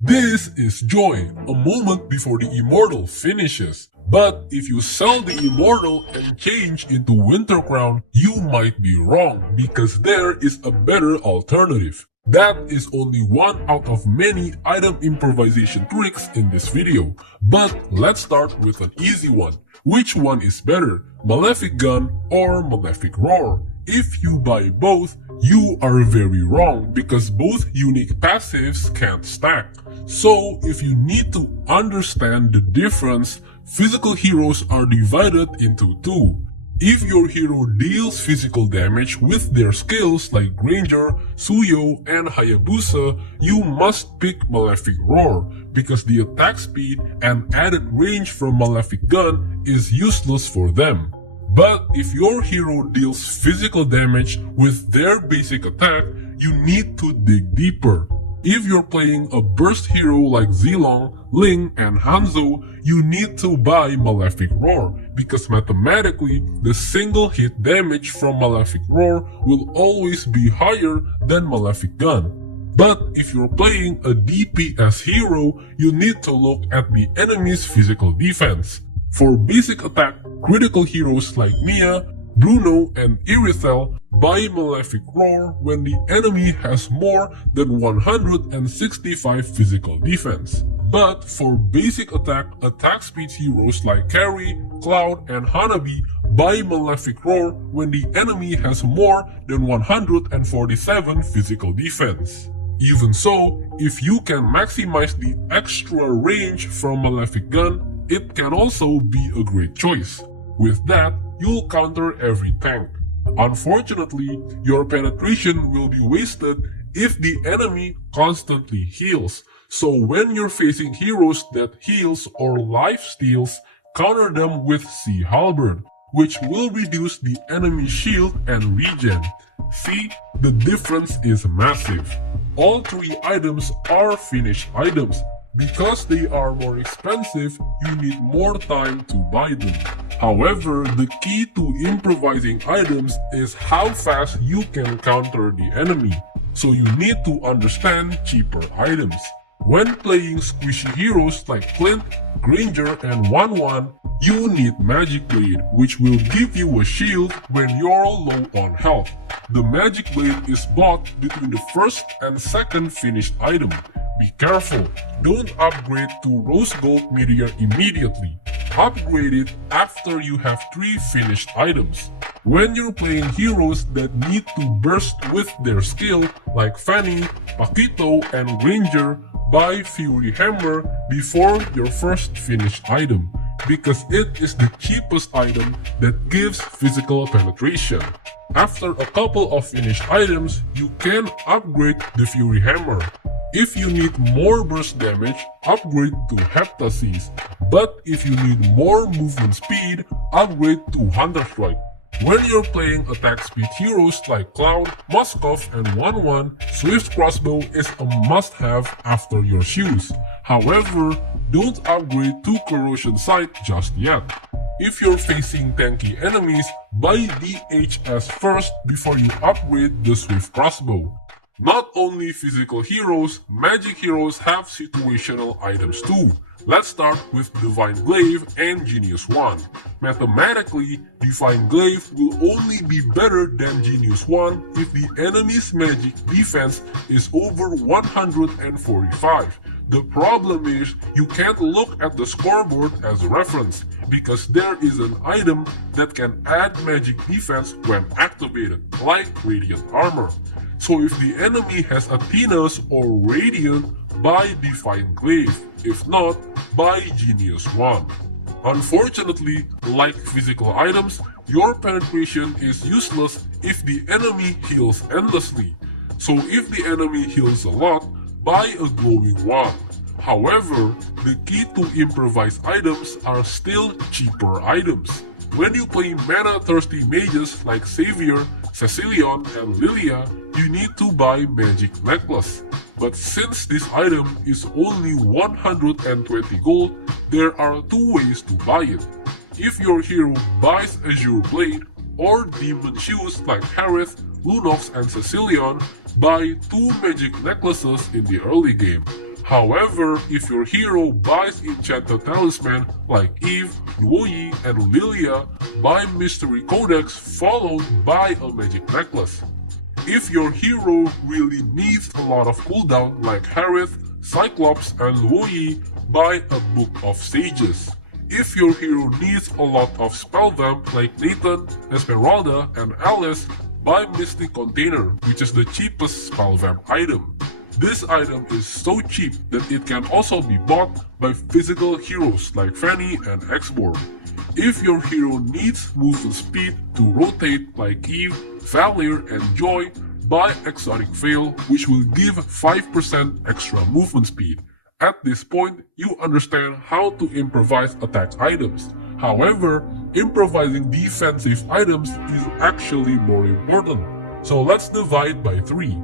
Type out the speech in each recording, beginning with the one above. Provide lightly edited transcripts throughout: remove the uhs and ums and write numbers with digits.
This is joy, a moment before the immortal finishes. But if you sell the immortal and change into Winter Crown, you might be wrong because there is a better alternative. That is only one out of many item improvisation tricks in this video. But let's start with an easy one. Which one is better, Malefic Gun or Malefic Roar? If you buy both, you are very wrong because both unique passives can't stack. So if you need to understand the difference, physical heroes are divided into two. If your hero deals physical damage with their skills like Granger, Suyo, and Hayabusa, you must pick Malefic Roar because the attack speed and added range from Malefic Gun is useless for them. But if your hero deals physical damage with their basic attack, you need to dig deeper. If you're playing a burst hero like Zilong, Ling, and Hanzo, you need to buy Malefic Roar because mathematically, the single hit damage from Malefic Roar will always be higher than Malefic Gun. But if you're playing a DPS hero, you need to look at the enemy's physical defense. For basic attack, critical heroes like Mia, Bruno, and Irithel buy Malefic Roar when the enemy has more than 165 physical defense. But for basic attack speed heroes like Carrie, Cloud, and Hanabi buy Malefic Roar when the enemy has more than 147 physical defense. Even so, if you can maximize the extra range from Malefic Gun, it can also be a great choice. With that, you'll counter every tank. Unfortunately, your penetration will be wasted if the enemy constantly heals. So when you're facing heroes that heals or life steals, counter them with Sea Halberd, which will reduce the enemy shield and regen. See, the difference is massive. All three items are finished items. Because they are more expensive, you need more time to buy them. However, the key to improvising items is how fast you can counter the enemy, so you need to understand cheaper items. When playing squishy heroes like Clint, Granger, and Wanwan, you need Magic Blade, which will give you a shield when you're low on health. The Magic Blade is bought between the first and second finished item. Be careful, don't upgrade to Rose Gold Meteor immediately. Upgrade it after you have 3 finished items. When you're playing heroes that need to burst with their skill like Fanny, Pakito, and Granger, buy Fury Hammer before your first finished item because it is the cheapest item that gives physical penetration. After a couple of finished items, you can upgrade the Fury Hammer. If you need more burst damage, upgrade to Heptasis, but if you need more movement speed, upgrade to Hunter Strike. When you're playing attack speed heroes like Cloud, Moskov, and Wanwan, Swift Crossbow is a must-have after your shoes. However, don't upgrade to Corrosion Sight just yet. If you're facing tanky enemies, buy DHS first before you upgrade the Swift Crossbow. Not only physical heroes, magic heroes have situational items too. Let's start with Divine Glaive and Genius Wand. Mathematically, Divine Glaive will only be better than Genius Wand if the enemy's magic defense is over 145. The problem is, you can't look at the scoreboard as a reference, because there is an item that can add magic defense when activated, like Radiant Armor. So if the enemy has Athena's or Radiant, buy Divine Glaive. If not, buy Genius Wand. Unfortunately, like physical items, your penetration is useless if the enemy heals endlessly. So if the enemy heals a lot, buy a Glowing Wand. However, the key to improvised items are still cheaper items. When you play mana-thirsty mages like Xavier, Cecilion, and Lilia, you need to buy Magic Necklace. But since this item is only 120 gold, there are 2 ways to buy it. If your hero buys Azure Blade or Demon Shoes like Harith, Lunox, and Cecilion, buy 2 Magic Necklaces in the early game. However, if your hero buys enchanted talisman like Eve, Luoyi, and Lilia, buy mystery codex followed by a magic necklace. If your hero really needs a lot of cooldown like Harith, Cyclops, and Luoyi, buy a book of sages. If your hero needs a lot of spell vamp like Nathan, Esmeralda, and Alice, buy Mystic Container, which is the cheapest spell vamp item. This item is so cheap that it can also be bought by physical heroes like Fanny and X-Borg. If your hero needs movement speed to rotate like Eve, Valir, and Joy, buy Exotic Veil, which will give 5% extra movement speed. At this point, you understand how to improvise attack items. However, improvising defensive items is actually more important. So let's divide by 3.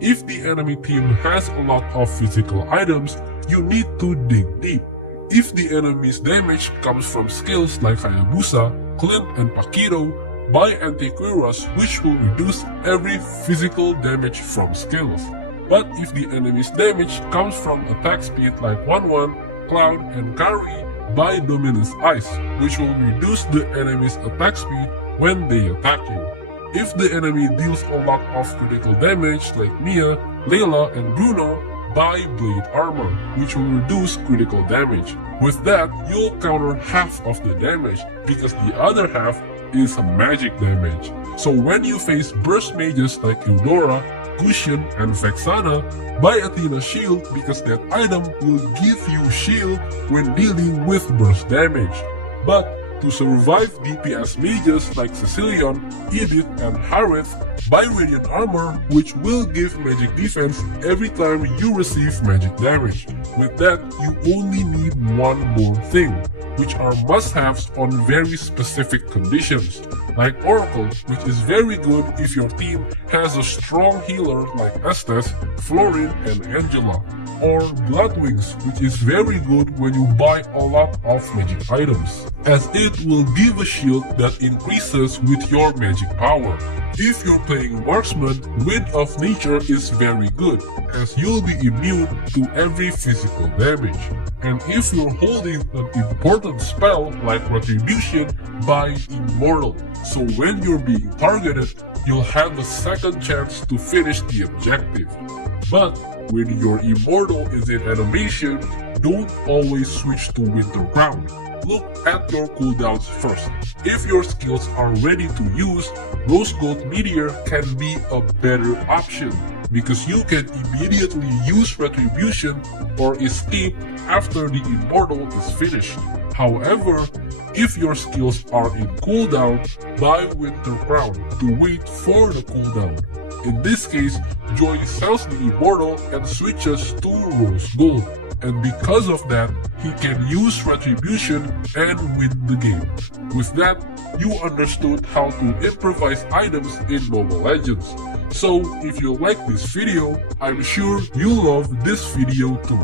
If the enemy team has a lot of physical items, you need to dig deep. If the enemy's damage comes from skills like Hayabusa, Clint, and Pakiro, buy Antiquiras, which will reduce every physical damage from skills. But if the enemy's damage comes from attack speed like 1-1, Cloud, and Kari, buy Dominance Ice, which will reduce the enemy's attack speed when they attack you. If the enemy deals a lot of critical damage like Mia, Layla, and Bruno, buy Blade Armor, which will reduce critical damage. With that, you'll counter half of the damage, because the other half is magic damage. So when you face burst mages like Eudora, Gusion, and Vexana, buy Athena's Shield because that item will give you shield when dealing with burst damage. But to survive DPS mages like Cecilion, Edith, and Harith, buy Radiant Armor, which will give magic defense every time you receive magic damage. With that, you only need one more thing, which are must-haves on very specific conditions, like Oracle, which is very good if your team has a strong healer like Estes, Florin, and Angela, or Bloodwings, which is very good when you buy a lot of magic items, as it will give a shield that increases with your magic power. If you're playing Marksman, Wind of Nature is very good, as you'll be immune to every physical damage. And if you're holding an important spell like Retribution, buy Immortal, so when you're being targeted, you'll have a second chance to finish the objective. But when your Immortal is in animation, don't always switch to Winter Crown. Look at your cooldowns first. If your skills are ready to use, Rose Gold Meteor can be a better option, because you can immediately use Retribution or Escape after the Immortal is finished. However, if your skills are in cooldown, buy Winter Crown to wait for the cooldown. In this case, Joy sells the Immortal and switches to Rose Gold, and because of that, he can use Retribution and win the game. With that, you understood how to improvise items in Mobile Legends. So if you like this video, I'm sure you'll love this video too.